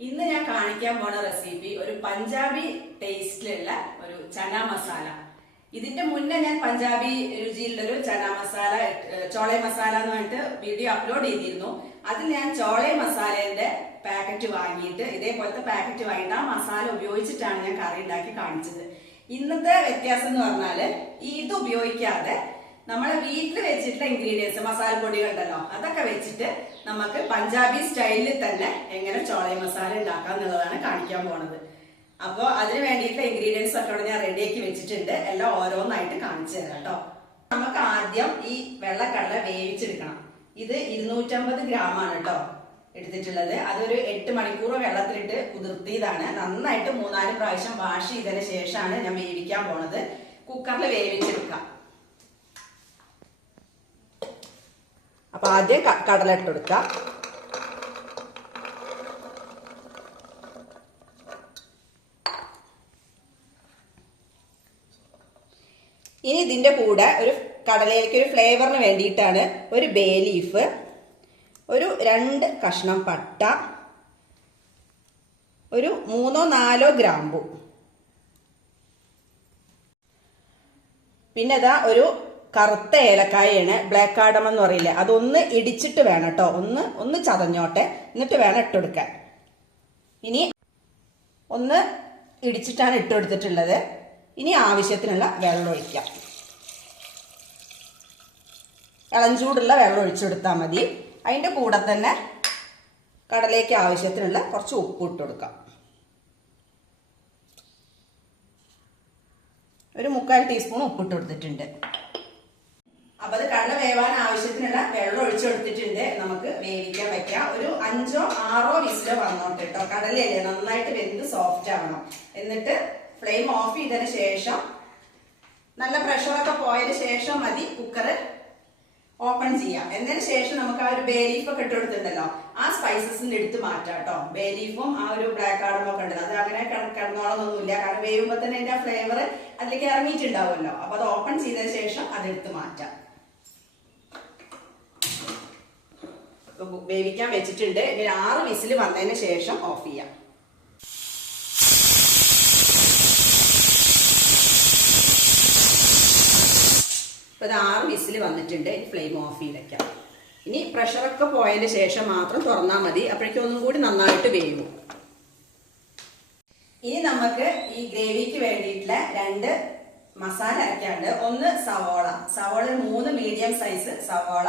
ഇന്ന് ഞാൻ കാണിക്കാൻ പോണ റെസിപ്പി ഒരു പഞ്ചാബി ടേസ്റ്റിലുള്ള ഒരു ചന മസാല. ഇതിന്റെ മുന്നേ ഞാൻ പഞ്ചാബി രുചിയിലുള്ളൊരു ചന മസാല ചോളെ മസാല എന്ന് പറഞ്ഞിട്ട് വീഡിയോ അപ്ലോഡ് ചെയ്തിരുന്നു. അതിൽ ഞാൻ ചോളെ മസാലേന്റെ പാക്കറ്റ് വാങ്ങിയിട്ട് ഇതേപോലത്തെ പാക്കറ്റ് വാങ്ങിയിട്ട് ആ മസാല ഉപയോഗിച്ചിട്ടാണ് ഞാൻ കറി ഉണ്ടാക്കി കാണിച്ചത്. ഇന്നത്തെ വ്യത്യാസം എന്ന് പറഞ്ഞാൽ ഇത് ഉപയോഗിക്കാതെ നമ്മളെ വീട്ടിൽ വെച്ചിട്ടുള്ള ഇൻഗ്രീഡിയൻസ് മസാലപ്പൊടികൾ ഉണ്ടല്ലോ അതൊക്കെ വെച്ചിട്ട് നമുക്ക് പഞ്ചാബി സ്റ്റൈലിൽ തന്നെ എങ്ങനെ ചോള മസാല ഉണ്ടാക്കാം എന്നുള്ളതാണ് കാണിക്കാൻ പോണത്. അപ്പോൾ അതിന് വേണ്ടിയിട്ടുള്ള ഇൻഗ്രീഡിയൻസ് ഒക്കെ ഞാൻ റെഡിയാക്കി വെച്ചിട്ടുണ്ട്. എല്ലാം ഓരോന്നായിട്ട് കാണിച്ചു തരാം കേട്ടോ. നമുക്ക് ആദ്യം ഈ വെള്ളക്കടല വേവിച്ചെടുക്കണം. ഇത് ഇരുന്നൂറ്റമ്പത് ഗ്രാം ആണ് കേട്ടോ. എടുത്തിട്ടുള്ളത്. അതൊരു എട്ട് മണിക്കൂർ വെള്ളത്തിലിട്ട് കുതിർത്തിയതാണ്. നന്നായിട്ട് മൂന്നാൽ പ്രാവശ്യം വാഷ് ചെയ്തതിന് ശേഷമാണ് ഞാൻ വേവിക്കാൻ പോണത്. കുക്കറിൽ വേവിച്ചെടുക്കാം. അപ്പൊ ആദ്യം കടല ഇട്ടെടുക്ക ഇനി ഇതിന്റെ കൂടെ ഒരു കടലയിലേക്ക് ഒരു ഫ്ലേവറിന് വേണ്ടിയിട്ടാണ് ഒരു ബേ ലീഫ് ഒരു രണ്ട് കഷ്ണം പട്ട ഒരു മൂന്നോ നാലോ ഗ്രാമ്പു. പിന്നെ അതാ ഒരു കറുത്ത ഏലക്കായാണ് ബ്ലാക്ക് കാർഡം എന്ന് പറയില്ലേ അതൊന്ന് ഇടിച്ചിട്ട് വേണം കേട്ടോ. ഒന്ന് ഒന്ന് ചതഞ്ഞോട്ടെ എന്നിട്ട് വേണം ഇട്ടെടുക്കാൻ. ഇനി ഒന്ന് ഇടിച്ചിട്ടാണ് ഇട്ടെടുത്തിട്ടുള്ളത്. ഇനി ആവശ്യത്തിനുള്ള വെള്ളം ഒഴിക്കാം. ഇളഞ്ചൂടുള്ള വെള്ളം ഒഴിച്ചെടുത്താൽ മതി. അതിന്റെ കൂടെ തന്നെ കടലേക്ക് ആവശ്യത്തിനുള്ള കുറച്ച് ഉപ്പ് ഇട്ട് കൊടുക്കാം. ഒരു മുക്കാൽ ടീസ്പൂൺ ഉപ്പിട്ട് കൊടുത്തിട്ടുണ്ട്. അപ്പൊ അത് കടല വേവാൻ ആവശ്യത്തിനുള്ള വെള്ളം ഒഴിച്ചു കൊടുത്തിട്ടുണ്ട്. നമുക്ക് വേവിക്കാൻ വെക്കാം. ഒരു അഞ്ചോ ആറോ വിസിലോ വന്നോട്ടെ കേട്ടോ കടലയല്ലേ നന്നായിട്ട് വെന്ത് സോഫ്റ്റ് ആവണം. എന്നിട്ട് ഫ്ലെയിം ഓഫ് ചെയ്തതിന് ശേഷം നല്ല പ്രഷറൊക്കെ പോയതിന് ശേഷം മതി കുക്കർ ഓപ്പൺ ചെയ്യാം. എന്നതിന് ശേഷം നമുക്ക് ആ ഒരു ബേ ലീഫ് ഒക്കെ ഇട്ട് കൊടുത്തിട്ടുണ്ടല്ലോ ആ സ്പൈസസിന്റെ എടുത്ത് മാറ്റാം കേട്ടോ. ബേ ലീഫും ആ ഒരു ബ്ലാക്ക് കാർഡും ഒക്കെ ഉണ്ടല്ലോ. അത് അങ്ങനെ കിട- കിടന്നോളന്നൊന്നുമില്ല. കാരണം വേവുമ്പോൾ തന്നെ അതിന്റെ ഫ്ലേവർ അതിലേക്ക് ഇറങ്ങിയിട്ടുണ്ടാവുമല്ലോ അപ്പൊ അത് ഓപ്പൺ ചെയ്തതിന് ശേഷം അതെടുത്ത് മാറ്റാം. വേവിക്കാൻ വെച്ചിട്ടുണ്ട്. ഇനി ആറ് വിസിൽ വന്നതിന് ശേഷം ഓഫ് ചെയ്യാം. ഇപ്പൊ ഇത് ആറ് വിസിൽ വന്നിട്ടുണ്ട്. ഇനി ഫ്ലെയിം ഓഫ് ചെയ്ത് വയ്ക്കാം ഇനി പ്രഷറൊക്കെ പോയതിന് ശേഷം മാത്രം തുറന്നാൽ മതി. അപ്പോഴേക്കും ഒന്നും കൂടി നന്നായിട്ട് വേവും. ഇനി നമുക്ക് ഈ ഗ്രേവിക്ക് വേണ്ടിയിട്ടുള്ള രണ്ട് മസാല അരയ്ക്കാണ്ട് ഒന്ന് സവോള. സവോള മൂന്ന് മീഡിയം സൈസ് സവോള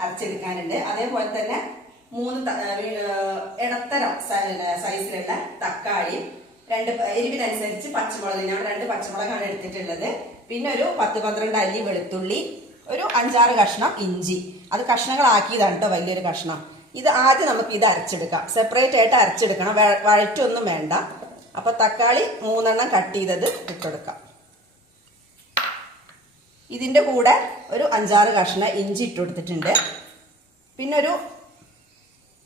അരച്ചെടുക്കാനുണ്ട്. അതേപോലെ തന്നെ മൂന്ന് ഇടത്തരം സൈസിലുള്ള തക്കാളി രണ്ട് എരിവിനനുസരിച്ച് പച്ചമുളക് ഞാൻ രണ്ട് പച്ചമുളകാണ് എടുത്തിട്ടുള്ളത്. പിന്നെ ഒരു പത്ത് പന്ത്രണ്ട് അല്ലി വെളുത്തുള്ളി ഒരു അഞ്ചാറ് കഷ്ണം ഇഞ്ചി. അത് കഷ്ണങ്ങളാക്കിയതാണ് കേട്ടോ വലിയൊരു കഷ്ണം. ഇത് ആദ്യം നമുക്ക് ഇത് അരച്ചെടുക്കാം. സെപ്പറേറ്റ് ആയിട്ട് അരച്ചെടുക്കണം. വഴറ്റൊന്നും വേണ്ട. അപ്പൊ തക്കാളി മൂന്നെണ്ണം കട്ട് ചെയ്തത് ഇട്ടെടുക്കാം. ഇതിന്റെ കൂടെ ഒരു അഞ്ചാറ് കഷ്ണം ഇഞ്ചി ഇട്ട് കൊടുത്തിട്ടുണ്ട്. പിന്നെ ഒരു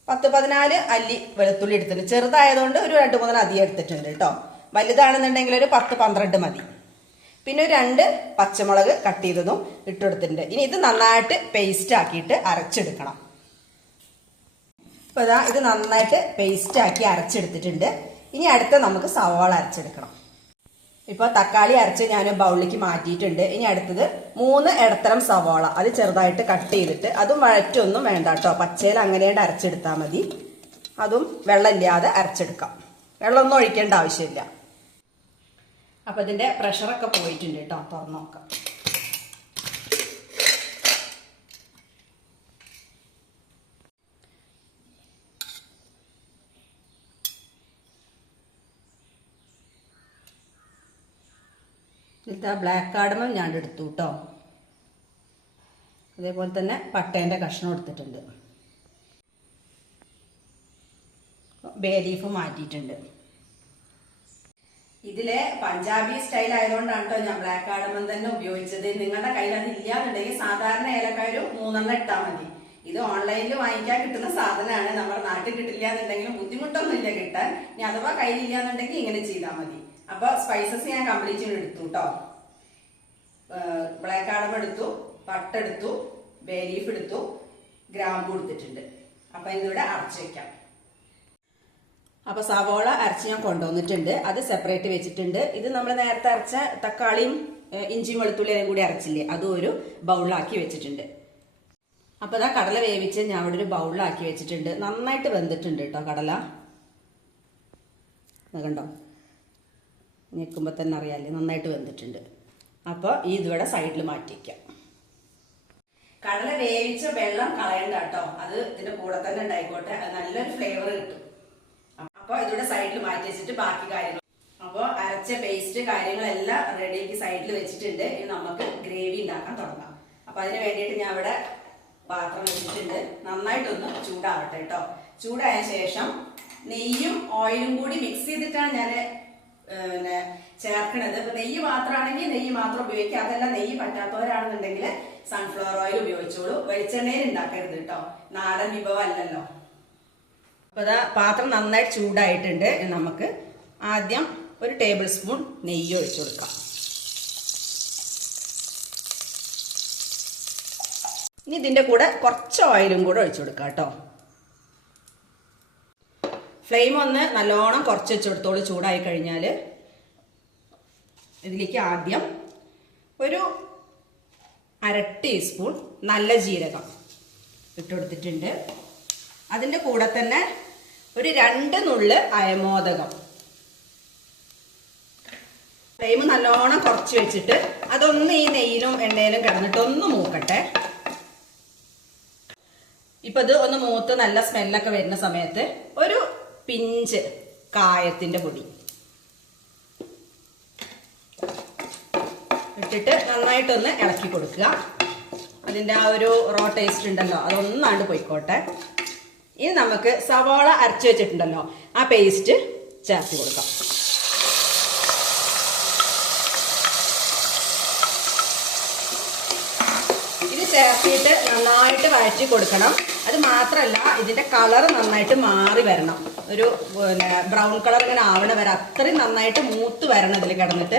പത്ത് പതിനാല് അല്ലി വെളുത്തുള്ളി എടുത്തിട്ടുണ്ട്. ചെറുതായതുകൊണ്ട് ഒരു രണ്ട് മൂന്നെണ്ണം അധികം എടുത്തിട്ടുണ്ട് കേട്ടോ വലുതാണെന്നുണ്ടെങ്കിൽ ഒരു പത്ത് പന്ത്രണ്ട് മതി. പിന്നെ രണ്ട് പച്ചമുളക് കട്ട് ചെയ്തതും ഇട്ടെടുത്തിട്ടുണ്ട്. ഇനി ഇത് നന്നായിട്ട് പേസ്റ്റ് ആക്കിയിട്ട് അരച്ചെടുക്കണം. ഇപ്പൊ ഇതാ ഇത് നന്നായിട്ട് പേസ്റ്റ് ആക്കി അരച്ചെടുത്തിട്ടുണ്ട്. ഇനി അടുത്ത നമുക്ക് സവാള അരച്ചെടുക്കണം. ഇപ്പൊ തക്കാളി അരച്ച് ഞാൻ ബൗളിലേക്ക് മാറ്റിയിട്ടുണ്ട്. ഇനി അടുത്തത് മൂന്ന് ഇടത്തരം സവാള. അത് ചെറുതായിട്ട് കട്ട് ചെയ്തിട്ട് അതും വഴറ്റൊന്നും വേണ്ട കേട്ടോ. പച്ചയിൽ അങ്ങനെയായിട്ട് അരച്ചെടുത്താൽ മതി. അതും വെള്ളമില്ലാതെ അരച്ചെടുക്കാം. വെള്ളമൊന്നും ഒഴിക്കേണ്ട ആവശ്യമില്ല. അപ്പൊ ഇതിന്റെ പ്രഷറൊക്കെ പോയിട്ടുണ്ട് കേട്ടോ. തുറന്നു നോക്കാം. ആ ബ്ലാക്ക് കാർഡമം ഞാൻ എടുത്തു കേട്ടോ. അതേപോലെ തന്നെ പട്ടേന്റെ കഷ്ണം എടുത്തിട്ടുണ്ട്. ബേ ലീഫ് മാറ്റിയിട്ടുണ്ട്. ഇതിലെ പഞ്ചാബി സ്റ്റൈൽ ആയതുകൊണ്ടാണ് കേട്ടോ ഞാൻ ബ്ലാക്ക് കാർഡമം തന്നെ ഉപയോഗിച്ചത്. നിങ്ങളുടെ കയ്യിൽ അത് ഇല്ലാന്നുണ്ടെങ്കിൽ സാധാരണ ഏലക്കായ ഒരു മൂന്നെണ്ണം ഇട്ടാൽ മതി. ഇത് ഓൺലൈനിൽ വാങ്ങിക്കാൻ കിട്ടുന്ന സാധനമാണ്. നമ്മുടെ നാട്ടിൽ കിട്ടില്ല എന്നുണ്ടെങ്കിലും ബുദ്ധിമുട്ടൊന്നുമില്ല കിട്ടാൻ. ഇനി അഥവാ കയ്യിലില്ല എന്നുണ്ടെങ്കിൽ ഇങ്ങനെ ചെയ്താൽ മതി. അപ്പൊ സ്പൈസസ് ഞാൻ കംപ്ലീറ്റ് എടുത്തു കേട്ടോ ബ്ലാക്ക് ആടം എടുത്തു പട്ടെടുത്തു ബേ ലീഫ് എടുത്തു ഗ്രാമ്പു എടുത്തിട്ടുണ്ട്. അപ്പൊ ഇതിവിടെ അരച്ച് വെക്കാം. അപ്പൊ സവോള അരച്ച് ഞാൻ കൊണ്ടുവന്നിട്ടുണ്ട്. അത് സെപ്പറേറ്റ് വെച്ചിട്ടുണ്ട്. ഇത് നമ്മൾ നേരത്തെ അരച്ച തക്കാളിയും ഇഞ്ചിയും വെളുത്തുള്ളിയും കൂടി അരച്ചില്ലേ? അതും ഒരു ബൗളിലാക്കി വെച്ചിട്ടുണ്ട്. അപ്പൊ ഇതാ കടല വേവിച്ച് ഞാൻ അവിടെ ഒരു ബൗളിലാക്കി വെച്ചിട്ടുണ്ട്. നന്നായിട്ട് വെന്തിട്ടുണ്ട് കേട്ടോ കടല. കണ്ടോ? നിൽക്കുമ്പോ തന്നെ അറിയാല്ലേ നന്നായിട്ട് വെന്തിട്ടുണ്ട്. അപ്പോൾ ഈ ഇതിവിടെ സൈഡിൽ മാറ്റിക്കാം കടല വേവിച്ച വെള്ളം കളയണ്ട കേട്ടോ. അത് ഇതിന്റെ കൂടെ തന്നെ ഉണ്ടായിക്കോട്ടെ. നല്ലൊരു ഫ്ലേവർ കിട്ടും. അപ്പോൾ ഇതിവിടെ സൈഡിൽ മാറ്റി വെച്ചിട്ട് ബാക്കി കാര്യങ്ങൾ അപ്പോൾ അരച്ച പേസ്റ്റ് കാര്യങ്ങളെല്ലാം റെഡിയാക്കി സൈഡിൽ വെച്ചിട്ടുണ്ട്. ഇനി നമുക്ക് ഗ്രേവി ഉണ്ടാക്കാൻ തുടങ്ങാം. അപ്പൊ അതിന് വേണ്ടിയിട്ട് ഞാൻ ഇവിടെ പാത്രം വെച്ചിട്ടുണ്ട്. നന്നായിട്ടൊന്ന് ചൂടാവട്ടെ കേട്ടോ ചൂടായ ശേഷം നെയ്യും ഓയിലും കൂടി മിക്സ് ചെയ്തിട്ടാണ് ഞാൻ പിന്നെ ചേർക്കണത്. ഇപ്പൊ നെയ്യ് മാത്രമാണെങ്കിൽ നെയ്യ് മാത്രം ഉപയോഗിക്കുക. അതല്ല നെയ്യ് പറ്റാത്തവരാണെന്നുണ്ടെങ്കിൽ സൺഫ്ലവർ ഓയിൽ ഉപയോഗിച്ചോളൂ. വെളിച്ചെണ്ണയിൽ ഉണ്ടാക്കരുത് കേട്ടോ നാടൻ വിഭവം അല്ലല്ലോ. അപ്പൊ ഇതാ പാത്രം നന്നായിട്ട് ചൂടായിട്ടുണ്ട്. നമുക്ക് ആദ്യം ഒരു ടേബിൾ സ്പൂൺ നെയ്യ് ഒഴിച്ചു കൊടുക്കാം. ഇനി ഇതിന്റെ കൂടെ കുറച്ച് ഓയിലും കൂടെ ഒഴിച്ചു കൊടുക്കാം കേട്ടോ. ഫ്ലെയിം ഒന്ന് നല്ലോണം കുറച്ച് വെച്ച് കൊടുത്തോളൂ ചൂടായി കഴിഞ്ഞാൽ ഇതിലേക്ക് ആദ്യം ഒരു അര ടീസ്പൂൺ നല്ല ജീരകം ഇട്ടുകൊടുത്തിട്ടുണ്ട് അതിന്റെ കൂടെ തന്നെ ഒരു രണ്ട് നുള്ള് അയമോദകം. ഫ്ലെയിം നല്ലോണം കുറച്ച് വെച്ചിട്ട് അതൊന്ന് ഈ നെയ്യിലും എണ്ണയിലും കിടന്നിട്ട് ഒന്ന് മൂക്കട്ടെ. ഇപ്പൊ ഇത് ഒന്ന് മൂത്ത് നല്ല സ്മെല്ലൊക്കെ വരുന്ന സമയത്ത് ഒരു പിഞ്ച് കായത്തിന്റെ പൊടി. ഇട്ടിട്ട് നന്നായിട്ടൊന്ന് ഇളക്കി കൊടുക്കുക. അതിന്റെ ആ ഒരു റോ ടേസ്റ്റ് ഉണ്ടല്ലോ അതൊന്നാണ്ട് പോയിക്കോട്ടെ. ഇനി നമുക്ക് സവാള അരച്ചു വെച്ചിട്ടുണ്ടല്ലോ. ആ പേസ്റ്റ് ചേർത്ത് കൊടുക്കാം. ഇത് ചേർത്തിട്ട് നന്നായിട്ട് വഴറ്റി കൊടുക്കണം. അത് മാത്രമല്ല ഇതിന്റെ കളർ നന്നായിട്ട് മാറി വരണം. ഒരു പിന്നെ ബ്രൗൺ കളർ ഇങ്ങനെ ആവണ വരെ അത്രയും നന്നായിട്ട് മൂത്ത് വരണം ഇതിൽ കിടന്നിട്ട്.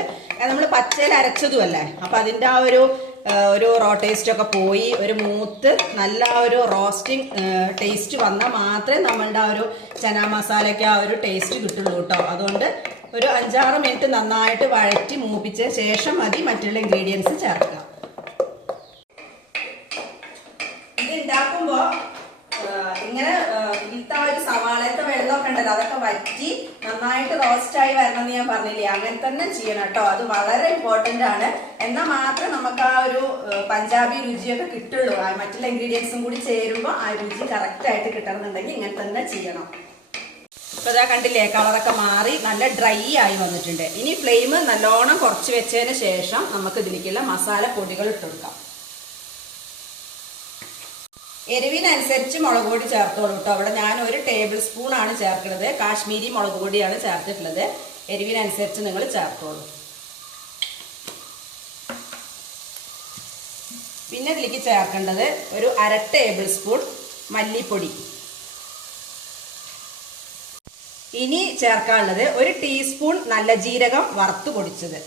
നമ്മൾ പച്ചയിൽ അരച്ചതുമല്ലേ അപ്പൊ അതിന്റെ ആ ഒരു ഒരു റോ ടേസ്റ്റ് ഒക്കെ പോയി ഒരു മൂത്ത് നല്ല ഒരു റോസ്റ്റിംഗ് ടേസ്റ്റ് വന്നാൽ മാത്രമേ നമ്മളുടെ ആ ഒരു ചന മസാലയ്ക്ക് ആ ഒരു ടേസ്റ്റ് കിട്ടുള്ളൂ കേട്ടോ. അതുകൊണ്ട് ഒരു അഞ്ചാറ് മിനിറ്റ് നന്നായിട്ട് വഴറ്റി മൂപ്പിച്ച ശേഷം മതി മറ്റുള്ള ഇൻഗ്രീഡിയൻസ് ചേർക്കുക. ഇത് ഉണ്ടാക്കുമ്പോ ഇങ്ങനെ ഇത്ത ഒരു സവാളത്തെ വെള്ളമൊക്കെ ഉണ്ടല്ലോ അതൊക്കെ വറ്റി നന്നായിട്ട് റോസ്റ്റായി വരണമെന്ന് വരണം ഞാൻ പറഞ്ഞില്ലേ? അങ്ങനെ തന്നെ ചെയ്യണം കേട്ടോ. അത് വളരെ ഇമ്പോർട്ടന്റ് ആണ്. എന്നാൽ മാത്രമേ നമുക്ക് ആ ഒരു പഞ്ചാബി രുചിയൊക്കെ കിട്ടുള്ളൂ. ആ മറ്റുള്ള ഇൻഗ്രീഡിയൻസും കൂടി ചേരുമ്പോൾ ആ രുചി കറക്റ്റായിട്ട് കിട്ടണമെന്നുണ്ടെങ്കിൽ ഇങ്ങനെ തന്നെ ചെയ്യണം. ഇപ്പോൾ ഇതാ കണ്ടില്ലേ കളറൊക്കെ മാറി നല്ല ഡ്രൈ ആയി വന്നിട്ടുണ്ട്. ഇനി ഫ്ലെയിം നല്ലോണം കുറച്ച് വെച്ചതിന് ശേഷം നമുക്ക് ഇതിലേക്കുള്ള മസാല പൊടികൾ ഇട്ടുകൊടുക്കാം എരിവിനനുസരിച്ച് മുളക് പൊടി ചേർത്തോളൂ കേട്ടോ. അവിടെ ഞാൻ ഒരു ടേബിൾ സ്പൂൺ ആണ് ചേർക്കുന്നത്. കാശ്മീരി മുളക് പൊടിയാണ് ചേർത്തിട്ടുള്ളത്. എരിവിനനുസരിച്ച് നിങ്ങൾ ചേർത്തോളൂ. പിന്നെ ഇതിലേക്ക് ചേർക്കേണ്ടത് ഒരു അര ടേബിൾ സ്പൂൺ മല്ലിപ്പൊടി. ഇനി ചേർക്കാനുള്ളത് ഒരു ടീസ്പൂൺ നല്ല ജീരകം വറുത്ത് പൊടിച്ചത്.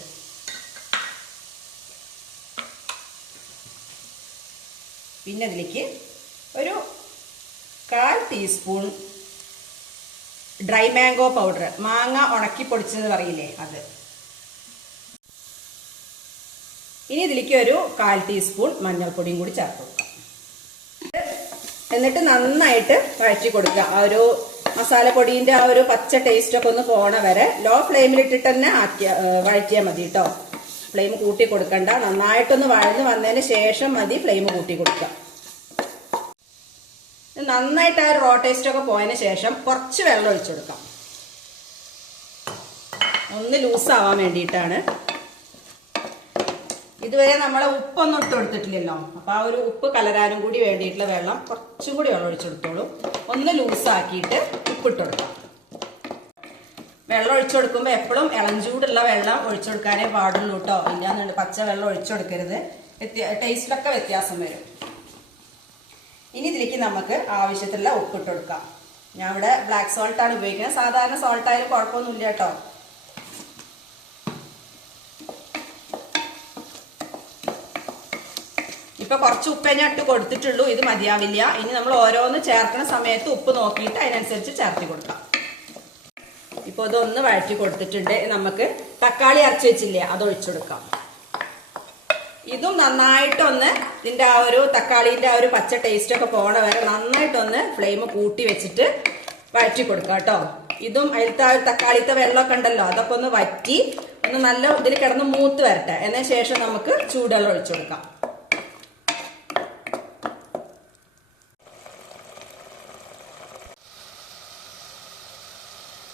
പിന്നെ അതിലേക്ക് ഒരു കാൽ ടീസ്പൂൺ ഡ്രൈ മാംഗോ പൗഡർ മാങ്ങ ഉണക്കി പൊടിച്ചത് പറയില്ലേ അത്. ഇനി ഇതിലേക്ക് ഒരു കാൽ ടീസ്പൂൺ മഞ്ഞൾപ്പൊടിയും കൂടി ചേർത്ത് കൊടുക്കാം. എന്നിട്ട് നന്നായിട്ട് വഴറ്റി കൊടുക്കുക. ആ ഒരു മസാലപ്പൊടീന്റെ ആ ഒരു പച്ച ടേസ്റ്റ് ഒക്കെ ഒന്ന് പോണ വരെ ലോ ഫ്ലെയിമിൽ ഇട്ടിട്ട് തന്നെ ആക്കിയ വഴറ്റിയാൽ മതി കേട്ടോ ഫ്ലെയിം കൂട്ടി കൊടുക്കണ്ട. നന്നായിട്ടൊന്ന് വഴന്ന് വന്നതിന് ശേഷം മതി ഫ്ലെയിം കൂട്ടി കൊടുക്കുക നന്നായിട്ട് ആ ഒരു റോ ടേസ്റ്റ് ഒക്കെ പോയതിന് ശേഷം കുറച്ച് വെള്ളം ഒഴിച്ചു കൊടുക്കാം. ഒന്ന് ലൂസാവാൻ വേണ്ടിയിട്ടാണ് ഇതുവരെ നമ്മൾ ഉപ്പൊന്നും ഇട്ട് കൊടുത്തിട്ടില്ലല്ലോ. അപ്പൊ ആ ഒരു ഉപ്പ് കലരാനും കൂടി വേണ്ടിയിട്ടുള്ള വെള്ളം കുറച്ചും കൂടി വെള്ളം ഒഴിച്ചെടുത്തോളൂ ഒന്ന് ലൂസാക്കിയിട്ട് ഉപ്പിട്ട് കൊടുക്കാം. വെള്ളം ഒഴിച്ചു കൊടുക്കുമ്പോൾ എപ്പോഴും ഇളഞ്ചൂടുള്ള വെള്ളം ഒഴിച്ചു കൊടുക്കാനേ പാടുള്ളൂ കേട്ടോ. ഇല്ലാന്നുണ്ട് പച്ച വെള്ളം ഒഴിച്ചു കൊടുക്കരുത്. ടേസ്റ്റിലൊക്കെ വ്യത്യാസം വരും. ഇനി ഇതിലേക്ക് നമുക്ക് ആവശ്യത്തിലുള്ള ഉപ്പിട്ട് കൊടുക്കാം. ഞാൻ ഇവിടെ ബ്ലാക്ക് സോൾട്ടാണ് ഉപയോഗിക്കുന്നത്. സാധാരണ സോൾട്ടായാലും കുഴപ്പമൊന്നുമില്ല കേട്ടോ. ഇപ്പൊ കുറച്ച് ഉപ്പേ ഞാൻ ഇട്ട് കൊടുത്തിട്ടുള്ളൂ ഇത് മതിയാവില്ല. ഇനി നമ്മൾ ഓരോന്ന് ചേർക്കുന്ന സമയത്ത് ഉപ്പ് നോക്കിയിട്ട് അതിനനുസരിച്ച് ചേർത്തി കൊടുക്കാം. ഇപ്പൊ ഇതൊന്ന് വഴറ്റി കൊടുത്തിട്ടുണ്ട്. നമുക്ക് തക്കാളി അരച്ച് വെച്ചില്ലേ അത് ഒഴിച്ചു കൊടുക്കാം. ഇതും നന്നായിട്ടൊന്ന് ഇതിന്റെ ആ ഒരു തക്കാളിന്റെ ആ ഒരു പച്ച ടേസ്റ്റ് ഒക്കെ പോണ വരെ നന്നായിട്ടൊന്ന് ഫ്ലെയിം കൂട്ടി വെച്ചിട്ട് വഴറ്റി കൊടുക്കുക കേട്ടോ. ഇതും അതിലത്തെ ആ ഒരു തക്കാളിത്തെ വെള്ളമൊക്കെ ഉണ്ടല്ലോ അതൊക്കെ ഒന്ന് വറ്റി ഒന്ന് നല്ല ഇതിൽ കിടന്ന് മൂത്ത് വരട്ടെ. എന്നതിന് ശേഷം നമുക്ക് ചൂടുവെള്ളം ഒഴിച്ചു കൊടുക്കാം.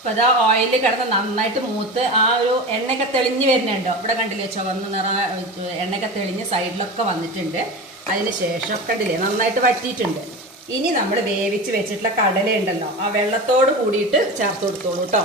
അപ്പൊ അതാ ഓയിലിൽ കിടന്ന് നന്നായിട്ട് മൂത്ത് ആ ഒരു എണ്ണയൊക്കെ തെളിഞ്ഞ് വരുന്നുണ്ടോ? ഇവിടെ കണ്ടില്ലേ ചുവന്ന നിറ എണ്ണയൊക്കെ തെളിഞ്ഞ് സൈഡിലൊക്കെ വന്നിട്ടുണ്ട്. അതിന് ശേഷം കണ്ടില്ലേ നന്നായിട്ട് വറ്റിയിട്ടുണ്ട്. ഇനി നമ്മൾ വേവിച്ച് വെച്ചിട്ടുള്ള കടല ഉണ്ടല്ലോ ആ വെള്ളത്തോട് കൂടിയിട്ട് ചേർത്ത് കൊടുത്തോളൂ കേട്ടോ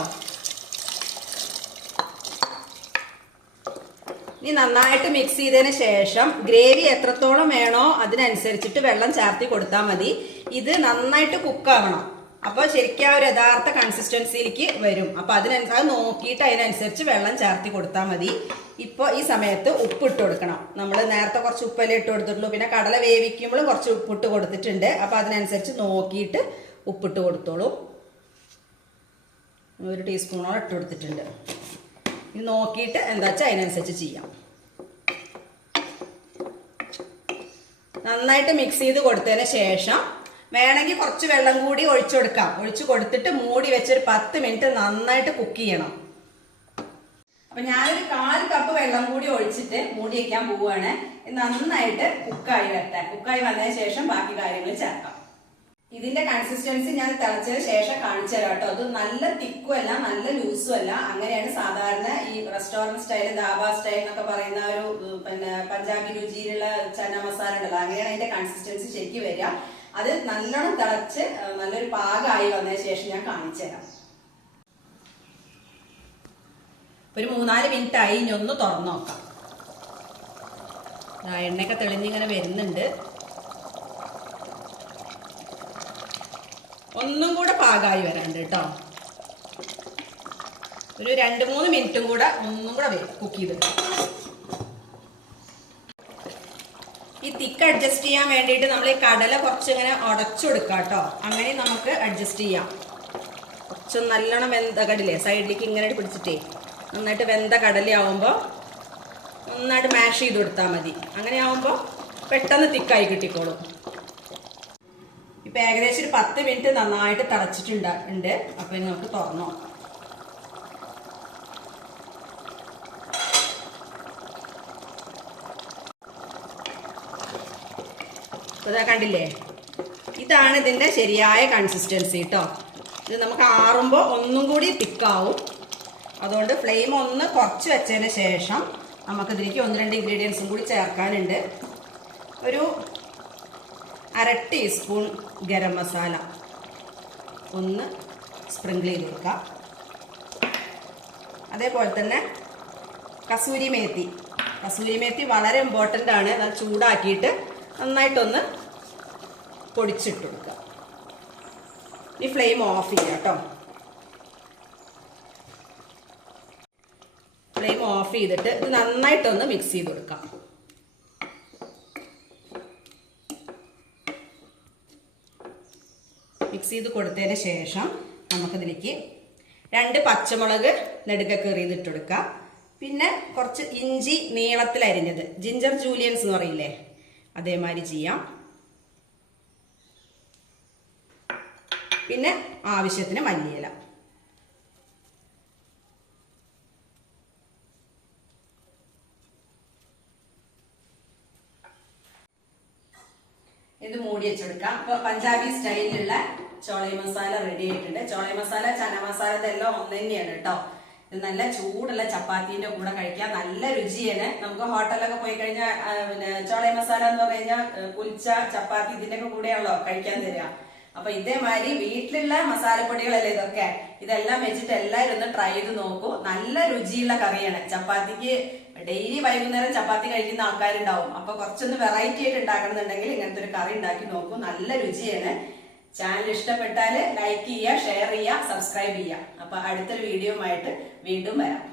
ഇനി നന്നായിട്ട് മിക്സ് ചെയ്തതിന് ശേഷം ഗ്രേവി എത്രത്തോളം വേണോ അതിനനുസരിച്ചിട്ട് വെള്ളം ചേർത്തി കൊടുത്താൽ മതി. ഇത് നന്നായിട്ട് കുക്കാവണം അപ്പോൾ ശരിക്കും ആ ഒരു യഥാർത്ഥ കൺസിസ്റ്റൻസിയിലേക്ക് വരും. അപ്പോൾ അതിനനുസരിച്ച് അത് നോക്കിയിട്ട് അതിനനുസരിച്ച് വെള്ളം ചേർത്തി കൊടുത്താൽ മതി. ഇപ്പോൾ ഈ സമയത്ത് ഉപ്പ് ഇട്ട് കൊടുക്കണം. നമ്മൾ നേരത്തെ കുറച്ച് ഉപ്പല്ലേ ഇട്ട് കൊടുത്തിട്ടുള്ളൂ. പിന്നെ കടല വേവിക്കുമ്പോഴും കുറച്ച് ഉപ്പിട്ട് കൊടുത്തിട്ടുണ്ട്. അപ്പോൾ അതിനനുസരിച്ച് നോക്കിയിട്ട് ഉപ്പിട്ട് കൊടുത്തോളൂ. ഒരു ടീസ്പൂണോളം ഇട്ട് കൊടുത്തിട്ടുണ്ട്. ഇത് നോക്കിയിട്ട് എന്താ വെച്ചാൽ അതിനനുസരിച്ച് ചെയ്യാം. നന്നായിട്ട് മിക്സ് ചെയ്ത് കൊടുത്തതിന് ശേഷം വേണമെങ്കിൽ കുറച്ച് വെള്ളം കൂടി ഒഴിച്ചു കൊടുക്കാം. ഒഴിച്ചു കൊടുത്തിട്ട് മൂടി വെച്ചൊരു പത്ത് മിനിറ്റ് നന്നായിട്ട് കുക്ക് ചെയ്യണം. അപ്പൊ ഞാനൊരു കാൽ കപ്പ് വെള്ളം കൂടി ഒഴിച്ചിട്ട് മൂടി വെക്കാൻ പോവുകയാണ്. നന്നായിട്ട് കുക്കായി വരട്ടെ. കുക്കായി വന്നതിന് ശേഷം ബാക്കി കാര്യങ്ങൾ ചേർക്കാം. ഇതിന്റെ കൺസിസ്റ്റൻസി ഞാൻ തിളച്ചതിന് ശേഷം കാണിച്ചു തരാം കേട്ടോ. അത് നല്ല തിക്കും അല്ല നല്ല ലൂസും അല്ല. അങ്ങനെയാണ് സാധാരണ ഈ റെസ്റ്റോറന്റ് സ്റ്റൈൽ ദാബ സ്റ്റൈൽ എന്നൊക്കെ പറയുന്ന ഒരു പിന്നെ പഞ്ചാബി രുചിയിലുള്ള ചന മസാല ഉണ്ടല്ലോ. അങ്ങനെയാണ് അതിന്റെ കൺസിസ്റ്റൻസി ശരിക്കും വരിക. അത് നല്ലോണം തിളച്ച് നല്ലൊരു പാകമായി വന്നതിന് ശേഷം ഞാൻ കാണിച്ചു തരാം. ഒരു മൂന്നാൽ മിനിറ്റ് ആയി ഇനി ഒന്ന് തുറന്നു നോക്കാം. എണ്ണയൊക്കെ തെളിഞ്ഞിങ്ങനെ വരുന്നുണ്ട്. ഒന്നും കൂടെ പാകമായി വരാണ്ട് കേട്ടോ. ഒരു രണ്ട് മൂന്ന് മിനിറ്റും കൂടെ ഒന്നും കൂടെ കുക്ക് ചെയ്തെടുക്കാം ഈ തിക്ക് അഡ്ജസ്റ്റ് ചെയ്യാൻ വേണ്ടിയിട്ട് നമ്മൾ ഈ കടല കുറച്ച് ഇങ്ങനെ കേട്ടോ. അങ്ങനെ നമുക്ക് അഡ്ജസ്റ്റ് ചെയ്യാം. കുറച്ച് നല്ലോണം വെന്ത കടലേ സൈഡിലേക്ക് ഇങ്ങനെ പിടിച്ചിട്ടേ നന്നായിട്ട് വെന്ത കടലയാവുമ്പോൾ നന്നായിട്ട് മാഷ് ചെയ്ത് കൊടുത്താൽ മതി. അങ്ങനെ ആവുമ്പോൾ പെട്ടെന്ന് തിക്കായി കിട്ടിക്കോളും. ഇപ്പം ഏകദേശം ഒരു പത്ത് മിനിറ്റ് നന്നായിട്ട് തിളച്ചിട്ടുണ്ട് ഉണ്ട്. അപ്പം ഇനി നമുക്ക് തുറന്നു ദാ കണ്ടില്ലേ? ഇതാണ് ഇതിന്റെ ശരിയായ കൺസിസ്റ്റൻസി കേട്ടോ ഇത് നമുക്ക് ആറുമ്പോൾ ഒന്നും കൂടി തിക്കാവും. അതുകൊണ്ട് ഫ്ലെയിം ഒന്ന് കുറച്ച് വെച്ചതിന് ശേഷം നമുക്കിതിലേക്ക് ഒന്ന് രണ്ട് ഇൻഗ്രീഡിയൻസും കൂടി ചേർക്കാനുണ്ട്. ഒരു അര ടീസ്പൂൺ ഗരം മസാല ഒന്ന് സ്പ്രിങ്കിൾ ചെയ്ത് കൊടുക്കാം. അതേപോലെ തന്നെ കസൂരി മേത്തി. കസൂരി മേത്തി വളരെ ഇമ്പോർട്ടന്റ് ആണ്. അത് ചൂടാക്കിയിട്ട് നന്നായിട്ടൊന്ന് പൊടിച്ചിട്ട് കൊടുക്കുക ഈ ഫ്ലെയിം ഓഫ് ചെയ്യുക കേട്ടോ. ഫ്ലെയിം ഓഫ് ചെയ്തിട്ട് ഇത് നന്നായിട്ടൊന്ന് മിക്സ് ചെയ്ത് കൊടുക്കാം മിക്സ് ചെയ്ത് കൊടുത്തതിന് ശേഷം നമുക്കിതിലേക്ക് രണ്ട് പച്ചമുളക് നെടുക കയറിയത് ഇട്ട് കൊടുക്കാം പിന്നെ കുറച്ച് ഇഞ്ചി നീളത്തിൽ അരിഞ്ഞത്. ജിഞ്ചർ ജൂലിയൻസ് എന്ന് പറയില്ലേ? അതേമാതിരി ചെയ്യാം. പിന്നെ ആവശ്യത്തിന് മല്ലിയില. ഇത് മൂടി വെച്ചെടുക്കാം. അപ്പൊ പഞ്ചാബി സ്റ്റൈലിലുള്ള ചോളി മസാല റെഡി ആയിട്ടുണ്ട്. ചോളി മസാല ചന മസാല ഇതെല്ലാം ഒന്ന് തന്നെയാണ് കേട്ടോ. ഇത് നല്ല ചൂടുള്ള ചപ്പാത്തിന്റെ കൂടെ കഴിക്കാം നല്ല രുചിയാണ്. നമുക്ക് ഹോട്ടലൊക്കെ പോയി കഴിഞ്ഞാൽ പിന്നെ ചോളി മസാല എന്ന് പറഞ്ഞു കഴിഞ്ഞാൽ കുൽച്ച ചപ്പാത്തി ഇതിന്റെ ഒക്കെ കൂടെയാണല്ലോ കഴിക്കാൻ തരിക. അപ്പൊ ഇതേമാതിരി വീട്ടിലുള്ള മസാലപ്പൊടികളല്ലേ ഇതൊക്കെ? ഇതെല്ലാം വെച്ചിട്ട് എല്ലാവരും ഒന്ന് ട്രൈ ചെയ്ത് നോക്കൂ. നല്ല രുചിയുള്ള കറിയാണ്. ചപ്പാത്തിക്ക് ഡെയിലി വൈകുന്നേരം ചപ്പാത്തി കഴിക്കുന്ന ആൾക്കാരുണ്ടാവും. അപ്പൊ കുറച്ചൊന്ന് വെറൈറ്റി ആയിട്ട് ഉണ്ടാക്കണമെന്നുണ്ടെങ്കിൽ ഇങ്ങനത്തെ ഒരു കറി ഉണ്ടാക്കി നോക്കൂ. നല്ല രുചിയാണ്. ചാനൽ ഇഷ്ടപ്പെട്ടാൽ ലൈക്ക് ചെയ്യുക ഷെയർ ചെയ്യുക സബ്സ്ക്രൈബ് ചെയ്യുക. അപ്പൊ അടുത്തൊരു വീഡിയോ ആയിട്ട് വീണ്ടും വരാം.